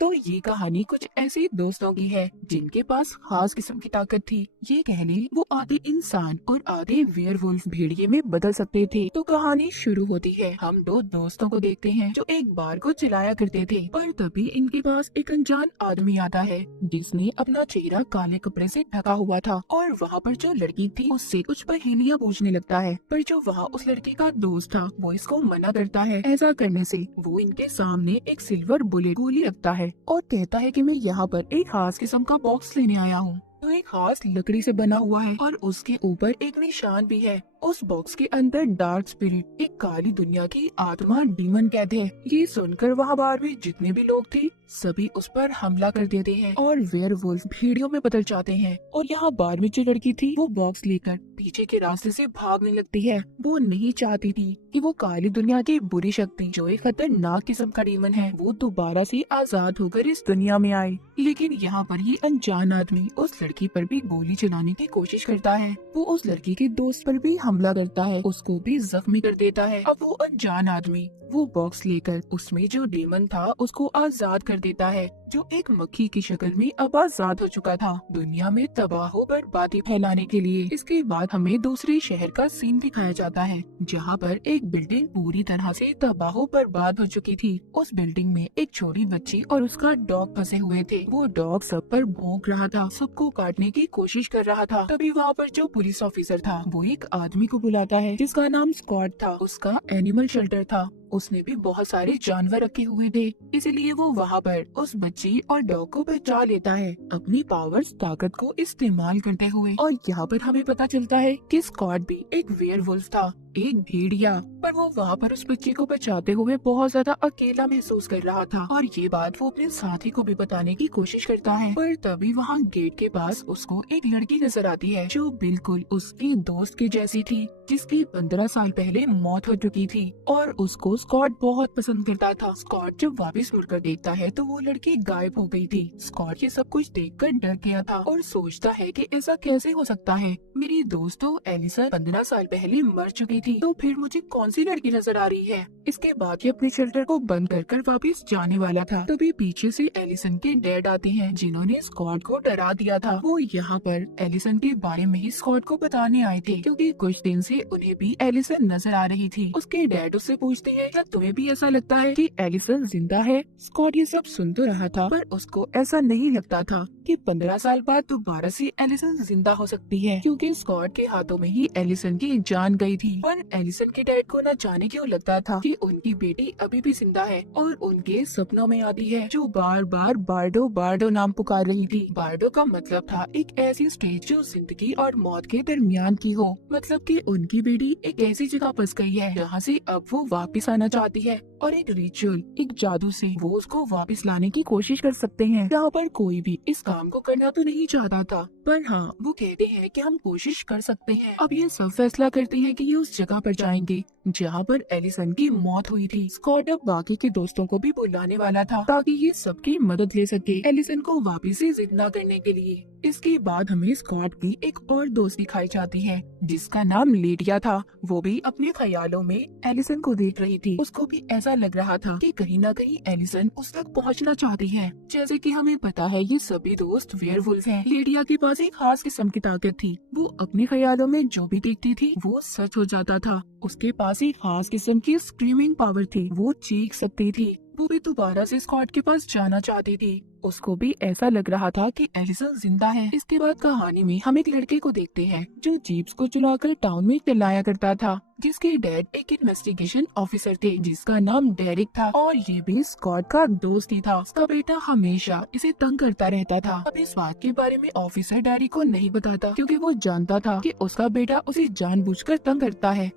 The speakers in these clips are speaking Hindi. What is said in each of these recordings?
तो ये कहानी कुछ ऐसे दोस्तों की है जिनके पास खास किस्म की ताकत थी। ये कह लें वो आधे इंसान और आधे वेयरवुल्फ भेड़िए में बदल सकते थे। तो कहानी शुरू होती है। हम दो दोस्तों को देखते हैं जो एक बार को चिल्लाया करते थे, पर तभी इनके पास एक अनजान आदमी आता है जिसने अपना चेहरा काले कपड़े से ढका हुआ था और वहाँ पर जो लड़की थी उससे कुछ पहेलियाँ पूछने लगता है। पर जो वहाँ उस लड़के का दोस्त था वो इसको मना करता है। ऐसा करने से वो इनके सामने एक सिल्वर बुलेट गोली रखता है और कहता है कि मैं यहाँ पर एक खास किस्म का बॉक्स लेने आया हूँ। तो एक खास लकड़ी से बना हुआ है और उसके ऊपर एक निशान भी है। उस बॉक्स के अंदर डार्क स्पिरिट, एक काली दुनिया की आत्मा, डीमन कहते हैं। ये सुनकर वहाँ बाहर भी जितने भी लोग थे सभी उस पर हमला कर देते हैं और वेयरवुल्फ भेड़ियों में बदल जाते हैं। और यहाँ बार में जो लड़की थी वो बॉक्स लेकर पीछे के रास्ते से भागने लगती है। वो नहीं चाहती थी कि वो काली दुनिया की बुरी शक्ति, जो एक खतरनाक किस्म का डीमन है, वो दोबारा से आजाद होकर इस दुनिया में आए। लेकिन यहाँ पर ये अनजान आदमी उस लड़की पर भी गोली चलाने की कोशिश करता है। वो उस लड़की के दोस्त पर भी हमला करता है, उसको भी जख्मी कर देता है। अब वो अनजान आदमी वो बॉक्स लेकर उसमें जो डीमन था उसको आजाद कर देता है, जो एक मक्खी की शक्ल में अब आजाद हो चुका था दुनिया में तबाह बर्बादी फैलाने के लिए। इसके बाद हमें दूसरे शहर का सीन दिखाया जाता है जहाँ पर एक बिल्डिंग पूरी तरह से तबाह बर्बाद हो चुकी थी। उस बिल्डिंग में एक छोटी बच्ची और उसका डॉग फंसे हुए थे। वो डॉग सब पर भौंक रहा था, सबको काटने की कोशिश कर रहा था। तभी वहाँ पर जो पुलिस ऑफिसर था वो एक आदमी को बुलाता है जिसका नाम स्कॉट था। उसका एनिमल शेल्टर था, उसने भी बहुत सारे जानवर रखे हुए थे, इसलिए वो वहाँ पर उस बच्ची और डॉग को बचा लेता है अपनी पावर्स, ताकत को इस्तेमाल करते हुए। और यहाँ पर हमें पता चलता है कि स्कॉट भी एक वेयरवुल्फ था, एक भेड़िया, पर वो वहाँ पर उस बच्ची को बचाते हुए बहुत ज्यादा अकेला महसूस कर रहा था। और ये बात वो अपने साथी को भी बताने की कोशिश करता है। पर तभी वहाँ गेट के पास उसको एक लड़की नजर आती है जो बिल्कुल उसकी दोस्त की जैसी थी, जिसकी 15 साल पहले मौत हो चुकी थी। और उसको स्कॉट बहुत पसंद करता था। स्कॉट जब वापस मुड़कर देखता है तो वो लड़की गायब हो गई थी। स्कॉट ये सब कुछ देखकर डर गया था और सोचता है कि ऐसा कैसे हो सकता है, मेरी दोस्तों एलिसन 15 साल पहले मर चुकी थी, तो फिर मुझे कौन सी लड़की नजर आ रही है। इसके बाद ये अपने शेल्टर को बंद कर वापस जाने वाला था, तभी पीछे से एलिसन के डैड आते हैं जिन्होंने स्कॉट को डरा दिया था। वो यहाँ पर एलिसन के बारे में ही स्कॉट को बताने आए थे, क्योंकि कुछ दिन से उन्हें भी एलिसन नजर आ रही थी। उसके डैड उससे पूछते हैं क्या तुम्हें भी ऐसा लगता है कि एलिसन जिंदा है। स्कॉट ये सब सुन तो रहा था पर उसको ऐसा नहीं लगता था कि 15 साल बाद दोबारा से एलिसन जिंदा हो सकती है, क्योंकि स्कॉट के हाथों में ही एलिसन की जान गई थी। पर एलिसन के डैड को न जाने क्यों लगता था कि उनकी बेटी अभी भी जिंदा है और उनके सपनों में आती है, जो बार बार बार्डो बार्डो नाम पुकार रही थी। बार्डो का मतलब था एक ऐसी स्टेज जो जिंदगी और मौत के दरमियान की हो, मतलब कि उनकी बेटी एक ऐसी जगह फंस गई है जहाँ से अब वो वापस आना चाहती है और एक रिचुअल, एक जादू से वो उसको वापस लाने की कोशिश कर सकते हैं। यहाँ पर कोई भी इस काम को करना तो नहीं चाहता था, पर हाँ वो कहते हैं कि हम कोशिश कर सकते हैं। अब ये सब फैसला करते हैं कि ये उस जगह पर जाएंगे जहाँ पर एलिसन की मौत हुई थी। स्कॉट अब बाकी के दोस्तों को भी बुलाने वाला था ताकि ये सबकी मदद ले सके एलिसन को वापस से जिंदा करने के लिए। इसके बाद हमें स्कॉट की एक और दोस्त दिखाई जाती है जिसका नाम लीडिया था। वो भी अपने ख्यालों में एलिसन को देख रही थी। उसको भी ऐसा लग रहा था कि कहीं न कहीं एलिसन उस तक पहुंचना चाहती है। जैसे कि हमें पता है ये सभी दोस्त वेयरवुल्फ हैं। लीडिया के पास एक खास किस्म की ताकत थी, वो अपने ख्यालों में जो भी देखती थी वो सच हो जाता था। उसके पास एक खास किस्म की स्क्रीमिंग पावर थी, वो चीख सकती थी। वो भी दोबारा से स्कॉट के पास जाना चाहती थी। उसको भी ऐसा लग रहा था कि एलिसन जिंदा है। इसके बाद कहानी में हम एक लड़के को देखते हैं जो जीप्स को चलाकर टाउन में चिल्लाया करता था, जिसके डैड एक इन्वेस्टिगेशन ऑफिसर थे जिसका नाम डेरिक था और ये भी स्कॉट का दोस्त ही था। उसका बेटा हमेशा इसे तंग करता रहता था। अब इस बात के बारे में ऑफिसर डेरिक को नहीं बताता, क्योंकि वो जानता था कि उसका बेटा उसे जानबूझकर तंग करता है।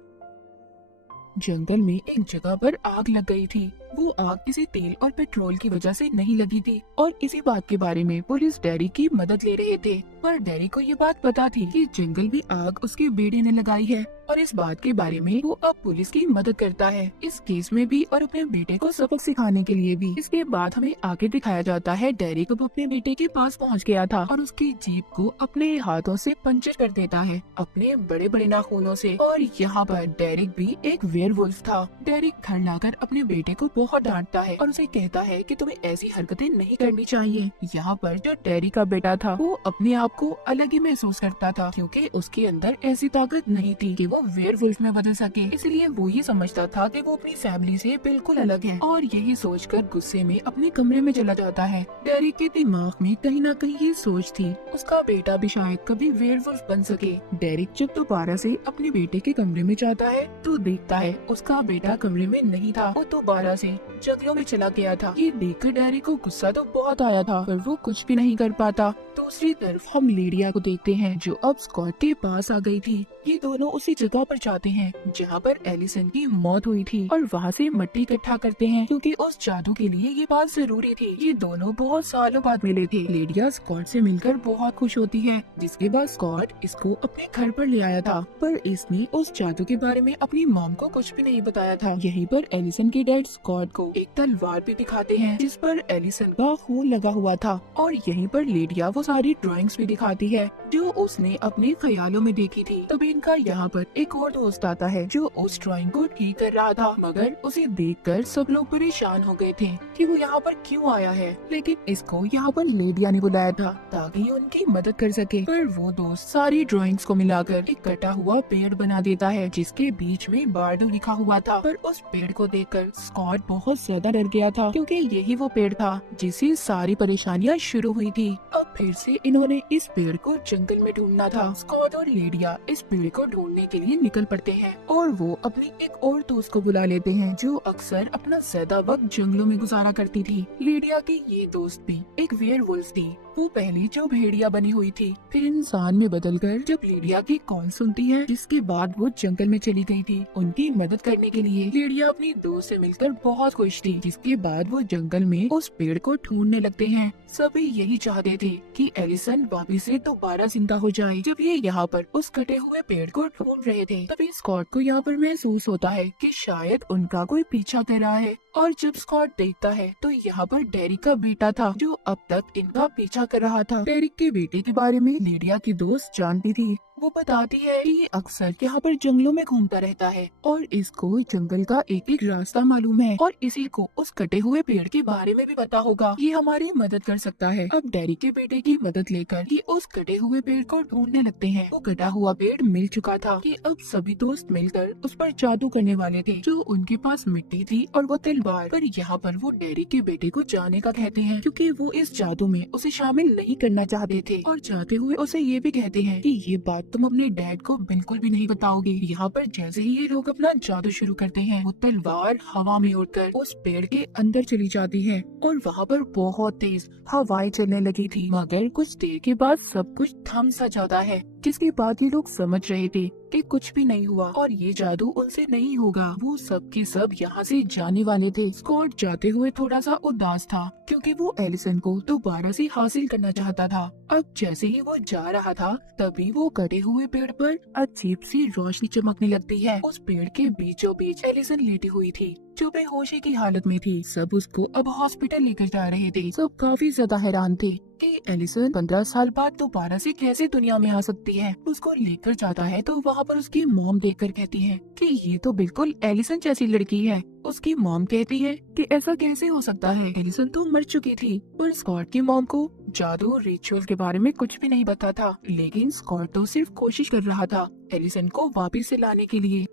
जंगल में एक जगह पर आग लग गई थी। वो आग किसी तेल और पेट्रोल की वजह से नहीं लगी थी और इसी बात के बारे में पुलिस डैरी की मदद ले रहे थे। पर डैरी को ये बात पता थी कि जंगल भी आग उसके बेटे ने लगाई है और इस बात के बारे में वो अब पुलिस की मदद करता है इस केस में भी और अपने बेटे को सबक सिखाने के लिए भी। इसके बाद हमें आगे दिखाया जाता है डैरी कब अपने बेटे के पास पहुंच गया था और उसकी जीप को अपने हाथों से पंचर कर देता है अपने बड़े बड़े नाखूनों से। और यहाँ पर डेरिक भी एक वेयरवुल्फ था। डेरिक घर लाकर अपने बेटे को बहुत डांटता है और उसे कहता है कि तुम्हें ऐसी हरकतें नहीं करनी चाहिए। यहाँ पर जो डेरिक का बेटा था वो अपने आप को अलग ही महसूस करता था क्योंकि उसके अंदर ऐसी ताकत नहीं थी कि वो वेयरवुल्फ में बदल सके, इसलिए वो ये समझता था कि वो अपनी फैमिली से बिल्कुल अलग है और यही सोचकर गुस्से में अपने कमरे में चला जाता है। डेरिक के दिमाग में कहीं न कहीं ये सोच थी उसका बेटा भी शायद कभी वेयरवुल्फ बन सके। डेरिक जब दोबारा से अपने बेटे के कमरे में जाता है तो देखता है उसका बेटा कमरे में नहीं था, वो दोबारा से जंगलों में चला गया था। ये देखकर डेरिक को गुस्सा तो बहुत आया था पर वो कुछ भी नहीं कर पाता। दूसरी तरफ हम लीडिया को देखते हैं जो अब स्कॉट के पास आ गई थी। ये दोनों उसी जगह पर जाते हैं जहाँ पर एलिसन की मौत हुई थी और वहाँ से मिट्टी इकट्ठा करते हैं क्योंकि उस जादू के लिए ये बात जरूरी थी। ये दोनों बहुत सालों बाद मिले थे। लीडिया स्कॉट से मिलकर बहुत खुश होती है जिसके बाद स्कॉट इसको अपने घर पर ले आया था पर इसने उस जादू के बारे में अपनी मॉम को कुछ भी नहीं बताया था। यहीं पर एलिसन के डैड स्कॉट को एक तलवार भी दिखाते हैं जिस पर एलिसन का खून लगा हुआ था और यहीं पर लीडिया वो सारी ड्राइंग्स भी दिखाती है जो उसने अपने ख्यालों में देखी थी। तभी इनका यहाँ पर एक और दोस्त आता है जो उस ड्राइंग को ठीक कर रहा था मगर उसे देखकर सब लोग परेशान हो गए थे कि वो यहाँ पर क्यों आया है। लेकिन इसको यहाँ पर लीडिया ने बुलाया था ताकि ये उनकी मदद कर सके। पर वो दोस्त सारी ड्राइंग्स को मिलाकर एक कटा हुआ पेड़ बना देता है जिसके बीच में बार्डो लिखा हुआ था। पर उस पेड़ को देखकर स्कॉट बहुत ज्यादा डर गया था क्योंकि यही वो पेड़ था जिससे सारी परेशानियाँ शुरू हुई थी। अब फिर से इन्होंने इस पेड़ को जंगल में ढूंढना था। स्कॉट और लीडिया इस पेड़ को ढूंढने के लिए निकल पड़ते हैं और वो अपनी एक और दोस्त को बुला लेते हैं जो अक्सर अपना ज्यादा वक्त जंगलों में गुजारा करती थी। लीडिया की ये दोस्त भी एक वेयरवुल्फ थी। वो पहले जो भेड़िया बनी हुई थी फिर इंसान में बदलकर जब लीडिया की कॉल सुनती है जिसके बाद वो जंगल में चली गई थी उनकी मदद करने के लिए। लीडिया अपनी दोस्त से मिलकर बहुत खुश थी जिसके बाद वो जंगल में उस पेड़ को ढूंढने लगते हैं। सभी यही चाहते थे कि एलिसन वापिस से दोबारा जिंदा हो जाए। जब ये यहाँ पर उस कटे हुए पेड़ को ढूंढ रहे थे तभी स्कॉट को यहाँ पर महसूस होता है कि शायद उनका कोई पीछा कर रहा है और जब स्कॉट देखता है तो यहाँ पर डेरिक का बेटा था जो अब तक इनका पीछा कर रहा था। डेरिक के बेटे के बारे में लीडिया की दोस्त जानती थी। वो बताती है कि ये अक्सर यहाँ पर जंगलों में घूमता रहता है और इसको जंगल का एक एक रास्ता मालूम है और इसी को उस कटे हुए पेड़ के बारे में भी पता होगा। ये हमारी मदद कर सकता है। अब डेरिक के बेटे की मदद लेकर ये उस कटे हुए पेड़ को ढूंढने लगते हैं। वो कटा हुआ पेड़ मिल चुका था कि अब सभी दोस्त मिलकर उस पर जादू करने वाले थे। जो उनके पास मिट्टी थी और वो तलवार। पर यहाँ पर वो डेरिक के बेटे को जाने का कहते हैं क्योंकि वो इस जादू में उसे शामिल नहीं करना चाहते थे और जाते हुए उसे ये भी कहते हैं कि ये बात तुम अपने डैड को बिल्कुल भी नहीं बताओगे। यहाँ पर जैसे ही ये लोग अपना जादू शुरू करते हैं वो तलवार हवा में उड़कर उस पेड़ के अंदर चली जाती है और वहाँ पर बहुत तेज हवाएं चलने लगी थी मगर कुछ देर के बाद सब कुछ थम सा जाता है जिसके बाद ये लोग समझ रहे थे कि कुछ भी नहीं हुआ और ये जादू उनसे नहीं होगा। वो सब के सब यहाँ से जाने वाले थे। स्कॉट जाते हुए थोड़ा सा उदास था क्योंकि वो एलिसन को दोबारा से हासिल करना चाहता था। अब जैसे ही वो जा रहा था तभी वो कटे हुए पेड़ पर अजीब सी रोशनी चमकने लगती है। उस पेड़ के बीचों बीच एलिसन लेटी हुई थी जो बेहोशी की हालत में थी। सब उसको अब हॉस्पिटल लेकर जा रहे थे। सब काफी ज्यादा हैरान थे कि एलिसन 15 साल बाद दोबारा से कैसे दुनिया में आ सकती है। उसको लेकर जाता है तो वहाँ पर उसकी मॉम देखकर कहती है कि ये तो बिल्कुल एलिसन जैसी लड़की है। उसकी मॉम कहती है कि ऐसा कैसे हो सकता है, एलिसन तो मर चुकी थी। पर स्कॉट की मॉम को जादू रिचुअल के बारे में कुछ भी नहीं पता था लेकिन स्कॉट तो सिर्फ कोशिश कर रहा था एलिसन को वापिस से लाने के लिए।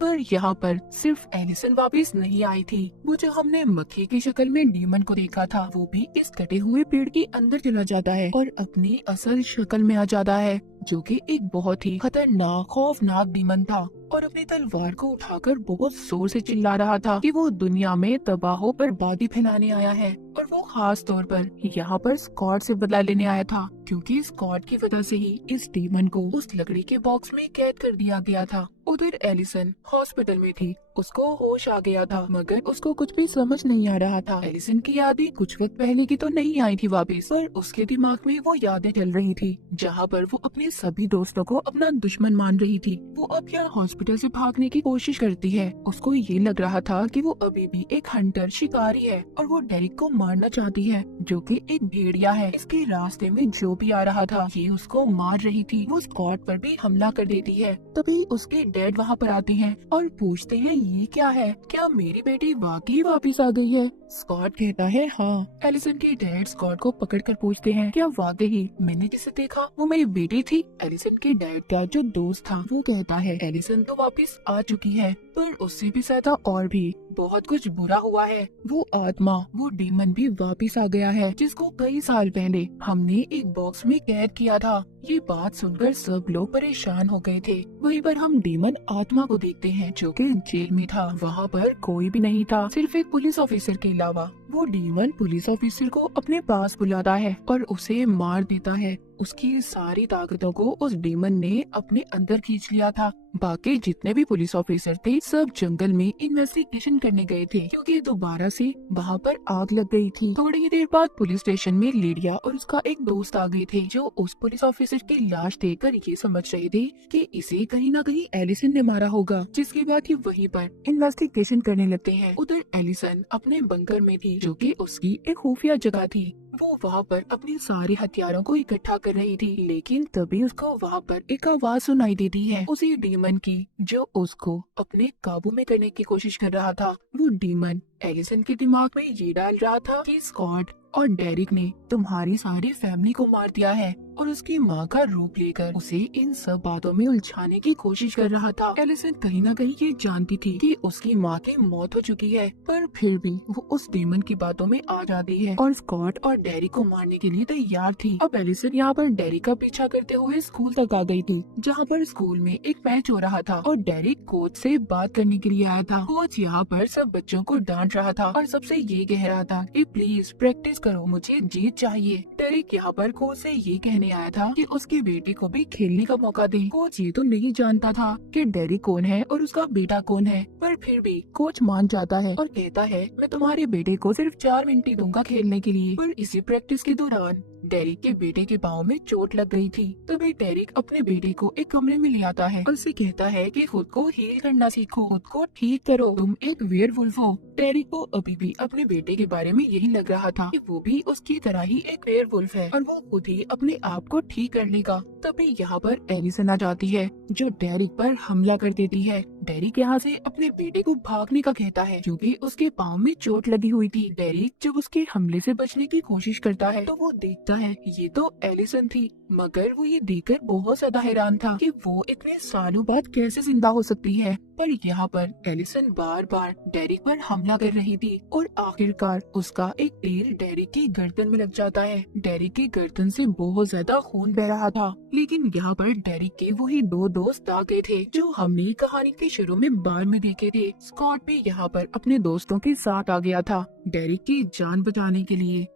पर यहाँ पर सिर्फ एलिसन वापिस नहीं आई थी। वो जो हमने मक्खी की शक्ल में डीमन को देखा था वो भी इस कटे हुए पेड़ के अंदर चला जाता है और अपनी असल शक्ल में आ जाता है जो कि एक बहुत ही खतरनाक खौफनाक डीमन था और अपनी तलवार को उठाकर बहुत जोर से चिल्ला रहा था कि वो दुनिया में तबाह बर्बादी फैलाने आया है और वो खास तौर पर यहाँ पर स्कॉट से बदला लेने आया था क्योंकि स्कॉट की वजह से ही इस डीमन को उस लकड़ी के बॉक्स में कैद कर दिया गया था। उधर एलिसन हॉस्पिटल में थी। उसको होश आ गया था, मगर उसको कुछ भी समझ नहीं आ रहा था। एलिसन की यादें कुछ वक्त पहले की तो नहीं आई थी वापस, पर उसके दिमाग में वो यादें चल रही थी जहाँ पर वो अपने सभी दोस्तों को अपना दुश्मन मान रही थी। वो अब यहाँ हॉस्पिटल से भागने की कोशिश करती है। उसको ये लग रहा था कि वो अभी भी एक हंटर शिकारी है और वो डेरिक को मारना चाहती है, जो कि एक भेड़िया है। इसके रास्ते में जो भी आ रहा था ये उसको मार रही थी। वो स्कॉट पर भी हमला कर देती है। तभी उसके डैड वहाँ पर आते हैं और पूछते हैं ये क्या है, क्या मेरी बेटी वाकई वापस आ गई है? स्कॉट कहता है हाँ। एलिसन के डैड स्कॉट को पकड़कर पूछते हैं क्या वाकई मैंने जिसे देखा वो मेरी बेटी थी? एलिसन के डैड का जो दोस्त था वो कहता है एलिसन तो वापस आ चुकी है, पर उससे भी ज्यादा और भी बहुत कुछ बुरा हुआ है। वो आत्मा, वो डीमन भी वापस आ गया है, जिसको कई साल पहले हमने एक बॉक्स में कैद किया था। ये बात सुनकर सब लोग परेशान हो गए थे। वहीं पर हम डीमन आत्मा को देखते हैं जो कि जेल में था। वहाँ पर कोई भी नहीं था, सिर्फ एक पुलिस ऑफिसर के अलावा। वो डीमन पुलिस ऑफिसर को अपने पास बुलाता है और उसे मार देता है। उसकी सारी ताकतों को उस डीमन ने अपने अंदर खींच लिया था। बाकी जितने भी पुलिस ऑफिसर थे सब जंगल में इन्वेस्टिगेशन करने गए थे, क्योंकि दोबारा से वहाँ पर आग लग गई थी। थोड़ी ही देर बाद पुलिस स्टेशन में लिडिया और उसका एक दोस्त आ गए थे, जो उस पुलिस ऑफिसर की लाश देखकर ये समझ रहे थे कि इसे कहीं न कहीं एलिसन ने मारा होगा। जिसके बाद ही वहीं पर इन्वेस्टिगेशन करने लगते हैं। उधर एलिसन अपने बंकर में थी, जो कि उसकी एक खुफिया जगह थी। वो वहाँ पर अपने सारे हथियारों को इकट्ठा कर रही थी, लेकिन तभी उसको वहाँ पर एक आवाज सुनाई देती है, उसी डीमन की, जो उसको अपने काबू में करने की कोशिश कर रहा था। वो डीमन एलिसन के दिमाग में ये डाल रहा था कि स्कॉट और डेरिक ने तुम्हारी सारी फैमिली को मार दिया है और उसकी माँ का रूप लेकर उसे इन सब बातों में उलझाने की कोशिश कर रहा था। एलिसन कहीं न कहीं ये जानती थी कि उसकी माँ की मौत हो चुकी है, पर फिर भी वो उस डीमन की बातों में आ जाती है और स्कॉट और डेरिक को मारने के लिए तैयार थी। अब एलिसन यहाँ पर डेरिक का पीछा करते हुए स्कूल तक आ गई थी, जहाँ पर स्कूल में एक मैच हो रहा था और डेरिक कोच से बात करने के लिए आया था। कोच यहाँ पर सब बच्चों को डांट रहा था और सबसे ये कह रहा था कि प्लीज प्रैक्टिस करो, मुझे जीत चाहिए। डेरिक यहाँ पर कोच से ये कहने आया था कि उसकी बेटी को भी खेलने का मौका दे। कोच ये तो नहीं जानता था कि डेरिक कौन है और उसका बेटा कौन है, पर फिर भी कोच मान जाता है और कहता है मैं तुम्हारे बेटे को सिर्फ 4 मिनट ही दूंगा खेलने के लिए। पर इसी प्रैक्टिस के दौरान डेरिक के बेटे के पाँव में चोट लग गई थी। तभी डेरिक अपने बेटे को एक कमरे में ले आता है और उसे कहता है कि खुद को हील करना सीखो, खुद को ठीक करो, तुम एक वेयरवुल्फ हो। डेरिक को अभी भी अपने बेटे के बारे में यही लग रहा था कि वो भी उसकी तरह ही एक वेयरवुल्फ है और वो खुद ही अपने आप को ठीक कर लेगा। तभी यहाँ पर एलिसन आ जाती है, जो डेरिक पर हमला कर देती है। डेरिक यहाँ से अपने बेटे को भागने का कहता है, क्योंकि उसके पाँव में चोट लगी हुई थी। डेरिक जब उसके हमले से बचने की कोशिश करता है तो वो देखता है ये तो एलिसन थी, मगर वो ये देखकर बहुत ज्यादा हैरान था कि वो इतने सालों बाद कैसे जिंदा हो सकती है। पर यहाँ पर एलिसन बार बार डेरिक पर हमला कर रही थी और आखिरकार उसका एक तीर डेरिक की गर्दन में लग जाता है। डेरिक की गर्दन से बहुत ज्यादा खून बह रहा था, लेकिन यहाँ पर डेरिक के वही 2 दोस्त आ गए थे जो हमने कहानी के शुरू में बार में देखे थे। स्कॉट भी यहाँ पर अपने दोस्तों के साथ आ गया था डेरिक की जान बचाने के लिए।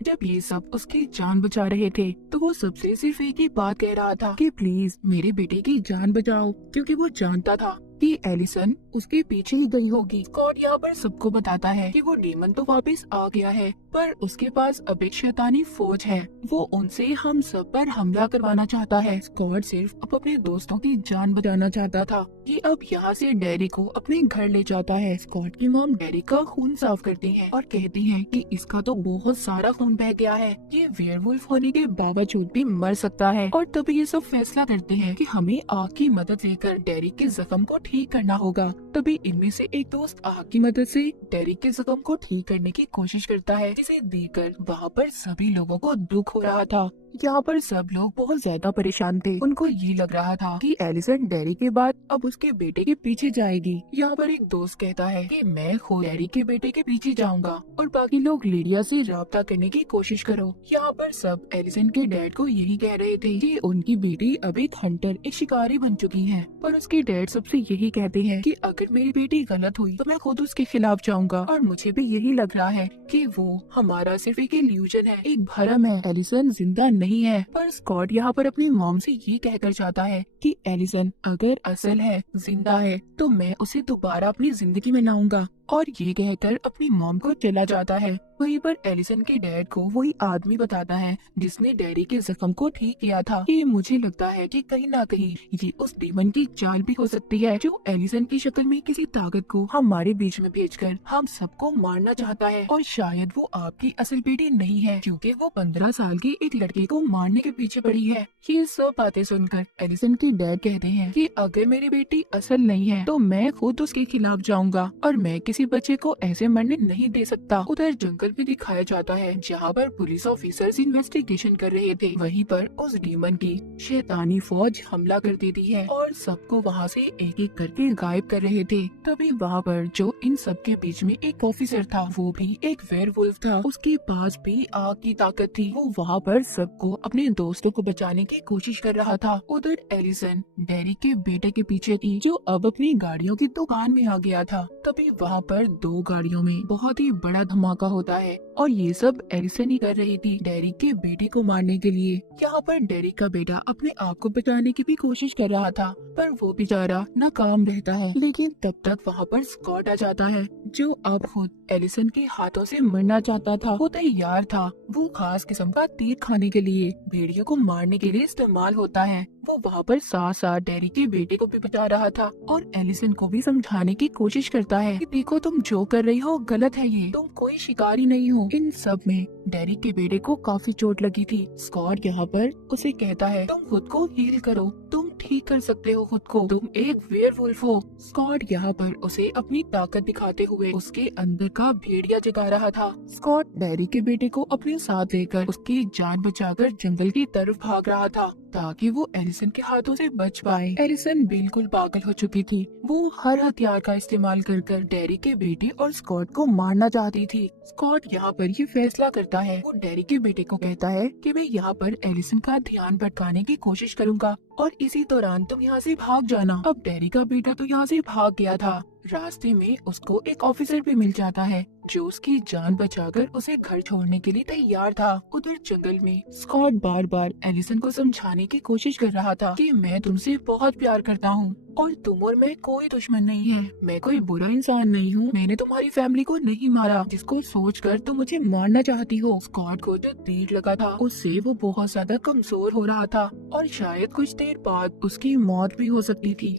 जब ये सब उसकी जान बचा रहे थे तो वो सबसे सिर्फ एक ही बात कह रहा था कि प्लीज मेरे बेटे की जान बचाओ, क्योंकि वो जानता था कि एलिसन उसके पीछे ही गई होगी। स्कॉट यहाँ पर सबको बताता है कि वो डीमन तो वापस आ गया है, पर उसके पास अब एक शैतानी फौज है, वो उनसे हम सब पर हमला करवाना चाहता है। स्कॉट सिर्फ अब अपने दोस्तों की जान बचाना चाहता था। ये अब यहाँ से डेरिक को अपने घर ले जाता है। स्कॉट की मॉम डेरिक का खून साफ करती है और कहती है कि इसका तो बहुत सारा खून बह गया है, ये वेयरवुल्फ होने के बावजूद भी मर सकता है। और तभी ये सब फैसला करते हैं कि हमें आग की मदद लेकर डेरिक के जख्म को ठीक करना होगा। तभी इनमें से एक दोस्त आग की मदद से डेरिक के जख्म को ठीक करने की कोशिश करता है, जिसे देखकर वहाँ पर सभी लोगों को दुख हो रहा था। यहाँ पर सब लोग बहुत ज्यादा परेशान थे। उनको ये लग रहा था कि एलिसन डेरिक के बाद अब उसके बेटे के पीछे जाएगी। यहाँ पर एक दोस्त कहता है कि मैं खुद डेरिक के बेटे के पीछे जाऊंगा और बाकी लोग लिडिया से राब्ता करने की कोशिश करो। यहाँ पर सब एलिसन के डैड को यही कह रहे थे कि उनकी बेटी अब एक हंटर, एक शिकारी बन चुकी है। पर उसके डैड सबसे ये यही कहते हैं कि अगर मेरी बेटी गलत हुई तो मैं खुद उसके खिलाफ जाऊंगा, और मुझे भी यही लग रहा है कि वो हमारा सिर्फ एक इल्यूजन है, एक भ्रम है। एलिसन जिंदा नहीं है। पर स्कॉट यहाँ पर अपनी मॉम से ये कहकर जाता है कि एलिसन अगर असल है, जिंदा है, तो मैं उसे दोबारा अपनी जिंदगी में लाऊंगा, और ये कहकर अपनी मॉम को चला जाता है। वहीं पर एलिसन के डैड को वही आदमी बताता है जिसने डैडी के जख्म को ठीक किया था कि मुझे लगता है कि कहीं ना कहीं ये उस डीमन की चाल भी हो सकती है, जो एलिसन की शक्ल में किसी ताकत को हमारे बीच में भेजकर हम सबको मारना चाहता है। और शायद वो आपकी असल बेटी नहीं है, क्योंकि वो 15 साल के एक लड़के को मारने के पीछे पड़ी है। ये सब बातें सुनकर एलिसन के डैड कहते हैं कि अगर मेरी बेटी असल नहीं है तो मैं खुद उसके खिलाफ जाऊंगा, और मैं किसी बच्चे को ऐसे मरने नहीं दे सकता। उधर जंगल भी दिखाया जाता है जहाँ पर पुलिस ऑफिसर्स इन्वेस्टिगेशन कर रहे थे। वहीं पर उस डीमन की शैतानी फौज हमला कर देती है और सबको वहाँ से एक एक करके गायब कर रहे थे। तभी वहाँ पर जो इन सब के बीच में एक ऑफिसर था, वो भी एक वेयरवुल्फ था। उसके पास भी आग की ताकत थी। वो वहाँ पर सबको अपने दोस्तों को बचाने की कोशिश कर रहा था। उधर एलिसन डैडी के बेटे के पीछे थी, जो अब अपनी गाड़ियों की दुकान में आ गया था। तभी वहाँ पर 2 गाड़ियों में बहुत ही बड़ा धमाका होता है, और ये सब एलिसन ही कर रही थी डैडी के बेटे को मारने के लिए। यहाँ पर डैडी का बेटा अपने आप को बचाने की भी कोशिश कर रहा था, पर वो बेचारा नाकाम रहता है। लेकिन तब तक वहाँ पर स्कॉट आ जाता है, जो अब खुद एलिसन के हाथों से मरना चाहता था। वो तैयार था। वो खास किस्म का तीर खाने के लिए भेड़ियों को मारने के लिए इस्तेमाल होता है। वो वहाँ पर साथ साथ डैडी के बेटे को भी बचा रहा था, और एलिसन को भी समझाने की कोशिश करता है कि देखो, तुम जो कर रही हो गलत है, ये तुम कोई शिकारी नहीं हो। इन सब में डैडी के बेटे को काफी चोट लगी थी। स्कॉट यहाँ पर उसे कहता है तुम खुद को हील करो, तुम ठीक कर सकते हो खुद को, तुम एक वेयरवुल्फ हो। स्कॉट यहाँ पर उसे अपनी ताकत दिखाते हुए उसके अंदर का भेड़िया जगा रहा था। स्कॉट डैडी के बेटे को अपने साथ लेकर उसकी जान बचाकर जंगल की तरफ भाग रहा था, ताकि वो एलिसन के हाथों से बच पाए। एलिसन बिल्कुल पागल हो चुकी थी। वो हर हथियार का इस्तेमाल कर डैडी के बेटे और स्कॉट को मारना चाहती थी। स्कॉट यहाँ पर ये फैसला करता है। वो डैडी के बेटे को कहता है कि मैं यहाँ पर एलिसन का ध्यान भटकाने की कोशिश करूंगा, और इसी दौरान तुम यहाँ से भाग जाना। अब डैडी का बेटा तो यहाँ से भाग गया था। रास्ते में उसको एक ऑफिसर भी मिल जाता है, जो उसकी जान बचाकर उसे घर छोड़ने के लिए तैयार था। उधर जंगल में स्कॉट बार बार एलिसन को समझाने की कोशिश कर रहा था कि मैं तुमसे बहुत प्यार करता हूँ, और तुम और मैं कोई दुश्मन नहीं है, मैं कोई बुरा इंसान नहीं हूँ, मैंने तुम्हारी फैमिली को नहीं मारा, जिसको सोचकर तुम मुझे मारना चाहती हो। स्कॉट को जो तीर लगा था उससे वो बहुत ज्यादा कमजोर हो रहा था, और शायद कुछ देर बाद उसकी मौत भी हो सकती थी।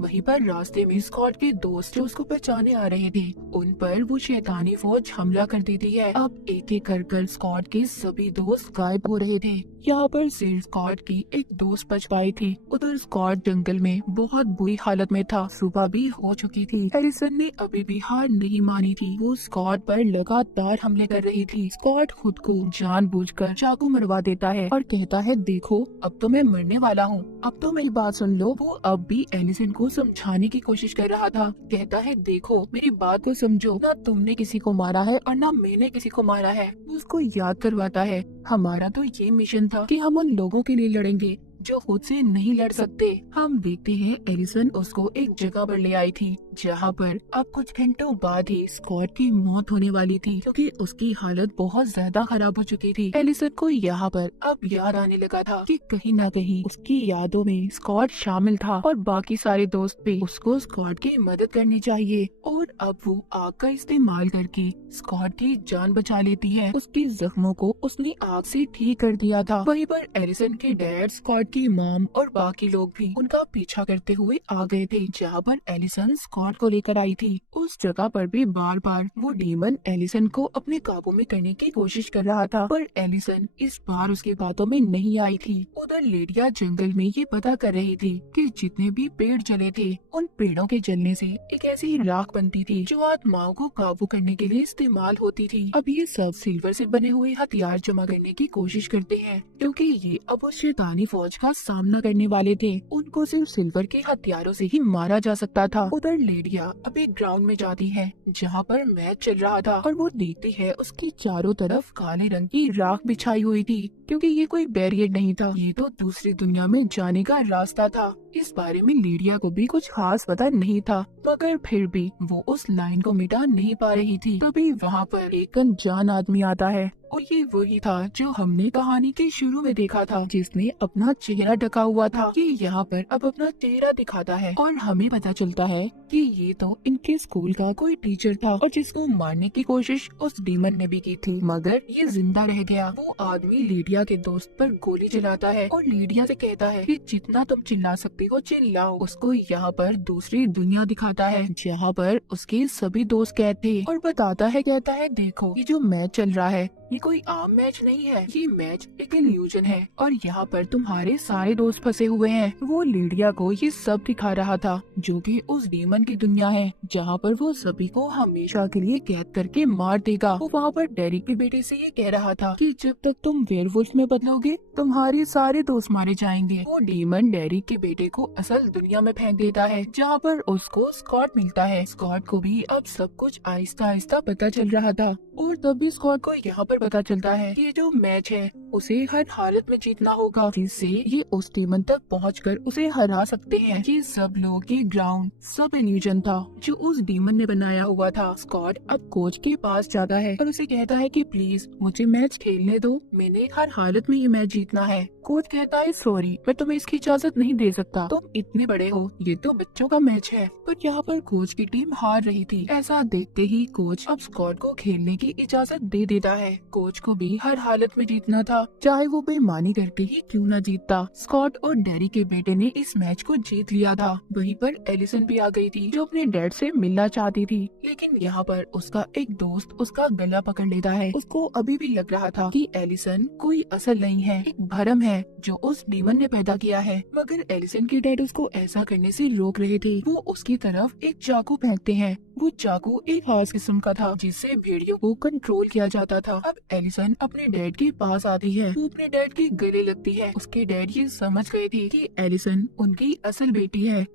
वहीं पर रास्ते में स्कॉट के दोस्त जो उसको बचाने आ रहे थे, उन पर वो शैतानी फौज हमला कर देती है। अब एक एक कर स्कॉट के सभी दोस्त गायब हो रहे थे। यहाँ पर सिर्फ स्कॉट की एक दोस्त बच पाई थी। उधर स्कॉट जंगल में बहुत बुरी हालत में था। सुबह भी हो चुकी थी। एलिसन ने अभी भी हार नहीं मानी थी। वो स्कॉट पर लगातार हमले कर रही थी। स्कॉट खुद को जानबूझकर चाकू मरवा देता है और कहता है देखो, अब तो मैं मरने वाला हूँ, अब तो मेरी बात सुन लो। वो अब भी एलिसन को समझाने की कोशिश कर रहा था। कहता है देखो, मेरी बात को समझो, ना तुमने किसी को मारा है और ना मैंने किसी को मारा है। उसको याद करवाता है हमारा तो ये मिशन था कि हम उन लोगों के लिए लड़ेंगे जो खुद से नहीं लड़ सकते। हम देखते हैं एलिसन उसको एक जगह पर ले आई थी, जहाँ पर अब कुछ घंटों बाद ही स्कॉट की मौत होने वाली थी, क्योंकि उसकी हालत बहुत ज्यादा खराब हो चुकी थी। एलिसन को यहाँ पर अब याद आने लगा था कि कहीं न कहीं उसकी यादों में स्कॉट शामिल था और बाकी सारे दोस्त भी उसको स्कॉट की मदद करनी चाहिए। और अब वो आग का इस्तेमाल करके स्कॉट की जान बचा लेती है। उसके जख्मों को उसने आग से ठीक कर दिया था। वहीं पर एलिसन के डैड, स्कॉट की मॉम और बाकी लोग भी उनका पीछा करते हुए आ गए थे, जहाँ पर एलिसन स्कॉट को लेकर आई थी। उस जगह पर भी बार बार वो डीमन एलिसन को अपने काबू में करने की कोशिश कर रहा था, पर एलिसन इस बार उसकी बातों में नहीं आई थी। उधर लेडिया जंगल में ये पता कर रही थी कि जितने भी पेड़ जले थे, उन पेड़ों के जलने से एक ऐसी राख बनती थी जो आत्माओं को काबू करने के लिए इस्तेमाल होती थी। अब ये सब सिल्वर से बने हुए हथियार जमा करने की कोशिश करते हैं, क्योंकि ये अब उस शैतानी फौज का सामना करने वाले थे। उनको सिर्फ सिल्वर के हथियारों से ही मारा जा सकता था। उधर लेडिया अब एक ग्राउंड में जाती है जहाँ पर मैच चल रहा था और वो देखती है उसकी चारों तरफ काले रंग की राख बिछाई हुई थी, क्योंकि ये कोई बैरियर नहीं था, ये तो दूसरी दुनिया में जाने का रास्ता था। इस बारे में लेडिया को भी कुछ खास पता नहीं था, मगर फिर भी वो उस लाइन को मिटा नहीं पा रही थी। तभी वहाँ पर एक अनजान आदमी आता है और ये वही था जो हमने कहानी के शुरू में देखा था, जिसने अपना चेहरा ढका हुआ था। ये यहाँ पर अब अपना चेहरा दिखाता है और हमें पता चलता है कि ये तो इनके स्कूल का कोई टीचर था और जिसको मारने की कोशिश उस डीमन ने भी की थी, मगर ये जिंदा रह गया। वो आदमी लीडिया के दोस्त पर गोली चलाता है और लीडिया से कहता है कि जितना तुम चिल्ला सकते हो चिल्लाओ। उसको यहाँ पर दूसरी दुनिया दिखाता है जहाँ पर उसके सभी दोस्त कैद थे और बताता है, कहता है देखो ये जो मैच चल रहा है ये कोई आम मैच नहीं है, ये मैच एक इल्यूजन है और यहाँ पर तुम्हारे सारे दोस्त फंसे हुए हैं। वो लीडिया को ये सब दिखा रहा था जो कि उस डीमन की दुनिया है जहाँ पर वो सभी को हमेशा के लिए कैद करके मार देगा। वो वहाँ पर डेरिक के बेटे से ये कह रहा था कि जब तक तुम वेयरवुल्फ में बदलोगे तुम्हारे सारे दोस्त मारे जाएंगे। वो डीमन डेरिक के बेटे को असल दुनिया में फेंक देता है जहाँ पर उसको स्कॉट मिलता है। स्कॉट को भी अब सब कुछ आहिस्ता आहिस्ता पता चल रहा था और तभी स्कॉट को यहाँ पर पता चलता है कि ये जो मैच है उसे हर हालत में जीतना होगा, जिससे ये उस डीमन तक पहुंचकर उसे हरा सकते हैं। ये सब लोग ये ग्राउंड सब इल्यूजन था जो उस डीमन ने बनाया हुआ था। स्कॉट अब कोच के पास जाता है और उसे कहता है कि प्लीज मुझे मैच खेलने दो, मैंने हर हालत में ये मैच जीतना है। कोच कहता है सॉरी मैं तुम्हें इसकी इजाजत नहीं दे सकता, तुम इतने बड़े हो, ये तो बच्चों का मैच है। पर यहाँ पर कोच की टीम हार रही थी। ऐसा देखते ही कोच अब स्कॉट को खेलने की इजाजत दे देता है। कोच को भी हर हालत में जीतना था, चाहे वो बेईमानी करके ही क्यों न जीतता। स्कॉट और डैरी के बेटे ने इस मैच को जीत लिया था। वहीं पर एलिसन भी आ गई थी जो अपने डैड से मिलना चाहती थी, लेकिन यहाँ पर उसका एक दोस्त उसका गला पकड़ लेता है। उसको अभी भी लग रहा था कि एलिसन कोई असल नहीं है, एक भरम है जो उस डीमन ने पैदा किया है। मगर एलिसन के डैड उसको ऐसा करने से रोक रहे थे। वो उसकी तरफ एक चाकू फेंकते हैं। वो चाकू एक खास किस्म का था जिससे भेड़ियों को कंट्रोल किया जाता था। अब एलिसन अपने डैड के पास आती है, वो अपने डैड के गले लगती है। उसके डैड ये समझ गए थे कि एलिसन उनकी असल बेटी है।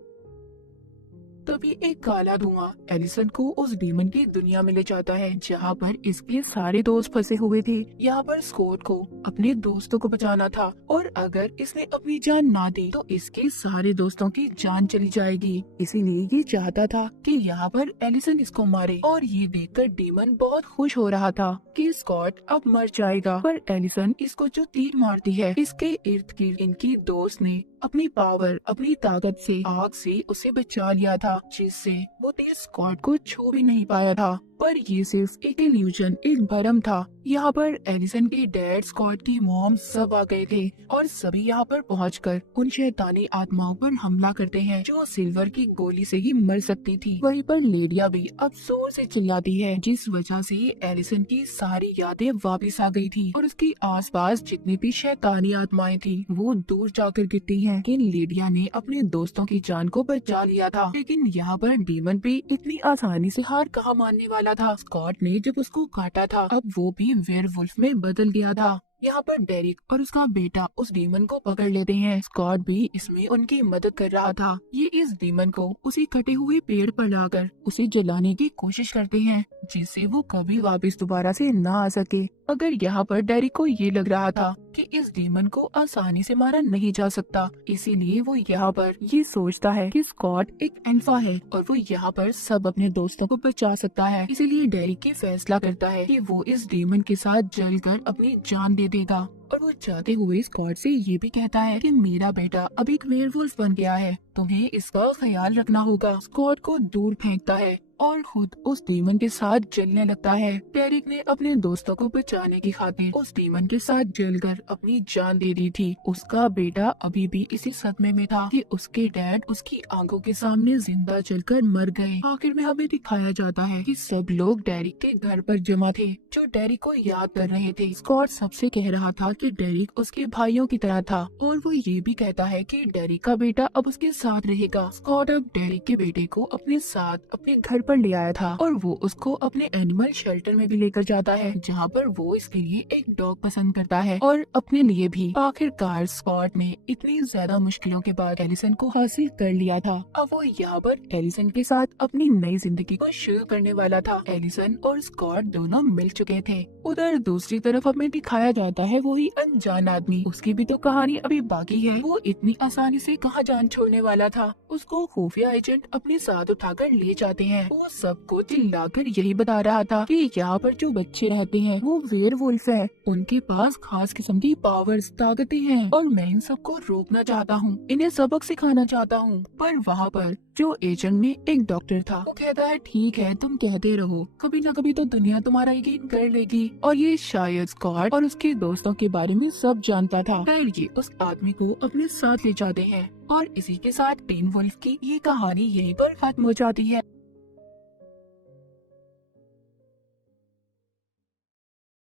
तभी एक काला धुआं एलिसन को उस डीमन की दुनिया में ले जाता है जहाँ पर इसके सारे दोस्त फंसे हुए थे। यहाँ पर स्कॉट को अपने दोस्तों को बचाना था और अगर इसने अपनी जान ना दी तो इसके सारे दोस्तों की जान चली जाएगी। इसीलिए ये चाहता था कि यहाँ पर एलिसन इसको मारे और ये देखकर डीमन बहुत खुश हो रहा था कि स्कॉट अब मर जाएगा। पर एलिसन इसको जो तीर मारती है इसके इर्द गिर्द इनकी दोस्त ने अपनी पावर अपनी ताकत से आग से उसे बचा लिया था, जिससे वो तेज स्कॉट को छू भी नहीं पाया था। पर ये सिर्फ एक इल्यूजन, एक भ्रम था। यहाँ पर एलिसन के डैड, स्कॉट की मॉम सब आ गए थे और सभी यहाँ पर पहुंचकर उन शैतानी आत्माओं पर हमला करते हैं जो सिल्वर की गोली से ही मर सकती थी। वहीं पर लेडिया भी अब जोर से चिल्लाती है जिस वजह से एलिसन की सारी यादें वापस आ गई थी और उसके आसपास जितनी भी शैतानी आत्माएं थी वो दूर जाकर गिरती हैं। कि लेडिया ने अपने दोस्तों की जान को बचा लिया था, लेकिन यहाँ पर डीमन भी इतनी आसानी से हार कहाँ मानने वाला था। स्कॉट ने जब उसको काटा था अब वो भी वेयरवुल्फ में बदल गया था। यहाँ पर डेरिक और उसका बेटा उस डीमन को पकड़ लेते हैं। स्कॉट भी इसमें उनकी मदद कर रहा था। ये इस डीमन को उसी कटे हुए पेड़ पर लाकर उसे जलाने की कोशिश करते हैं जिससे वो कभी वापस दोबारा से ना आ सके। अगर यहाँ पर डेरिक को ये लग रहा था कि इस डीमन को आसानी से मारा नहीं जा सकता, इसीलिए वो यहाँ पर ये सोचता है कि स्कॉट एक अल्फा है और वो यहाँ पर सब अपने दोस्तों को बचा सकता है। इसीलिए डेरिक ये फैसला करता है कि वो इस डीमन के साथ जलकर अपनी जान दे देगा और वो चाहते हुए स्कॉट से ये भी कहता है कि मेरा बेटा अब एक वेयरवुल्फ बन गया है, तुम्हें इसका ख्याल रखना होगा। स्कॉट को दूर फेंकता है और खुद उस डीमन के साथ जलने लगता है। डेरिक ने अपने दोस्तों को बचाने की खातिर उस डीमन के साथ जलकर अपनी जान दे दी थी। उसका बेटा अभी भी इसी सदमे में था कि उसके डैड उसकी आंखों के सामने जिंदा जलकर मर गए। आखिर में हमें दिखाया जाता है कि सब लोग डेरिक के घर पर जमा थे जो डेरिक को याद कर रहे थे। स्कॉट सबसे कह रहा था कि डेरिक उसके भाइयों की तरह था और वो ये भी कहता है कि डेरिक का बेटा अब उसके साथ रहेगा। स्कॉट अब डेरिक के बेटे को अपने साथ अपने घर पर ले आया था और वो उसको अपने एनिमल शेल्टर में भी लेकर जाता है, जहाँ पर वो इसके लिए एक डॉग पसंद करता है और अपने लिए भी। आखिरकार स्कॉट ने इतनी ज्यादा मुश्किलों के बाद एलिसन को हासिल कर लिया था। अब वो यहाँ पर एलिसन के साथ अपनी नई जिंदगी को शुरू करने वाला था। एलिसन और स्कॉट दोनों मिल चुके थे। उधर दूसरी तरफ हमें दिखाया जाता है वही अनजान आदमी। उसकी भी तो कहानी अभी बाकी है। वो इतनी आसानी से कहाँ जान छोड़ने वाला था। उसको खुफिया एजेंट अपने साथ उठाकर ले जाते हैं। वो सबको चिल्लाकर यही बता रहा था कि यहाँ पर जो बच्चे रहते हैं वो वेयरवुल्फ है। उनके पास खास किस्म की पावर्स, ताकतें हैं और मैं इन सबको रोकना चाहता हूँ, इन्हें सबक सिखाना चाहता हूँ। पर वहाँ पर जो एजेंट में एक डॉक्टर था, वो कहता है ठीक है तुम कहते रहो, कभी न कभी तो दुनिया तुम्हारा यकीन कर लेगी। और ये शायद स्कॉट और उसके दोस्तों के बारे में सब जानता था। खैर ये उस आदमी को अपने साथ ले जाते हैं और इसी के साथ टीन वुल्फ की ये कहानी यहीं पर खत्म हो जाती है।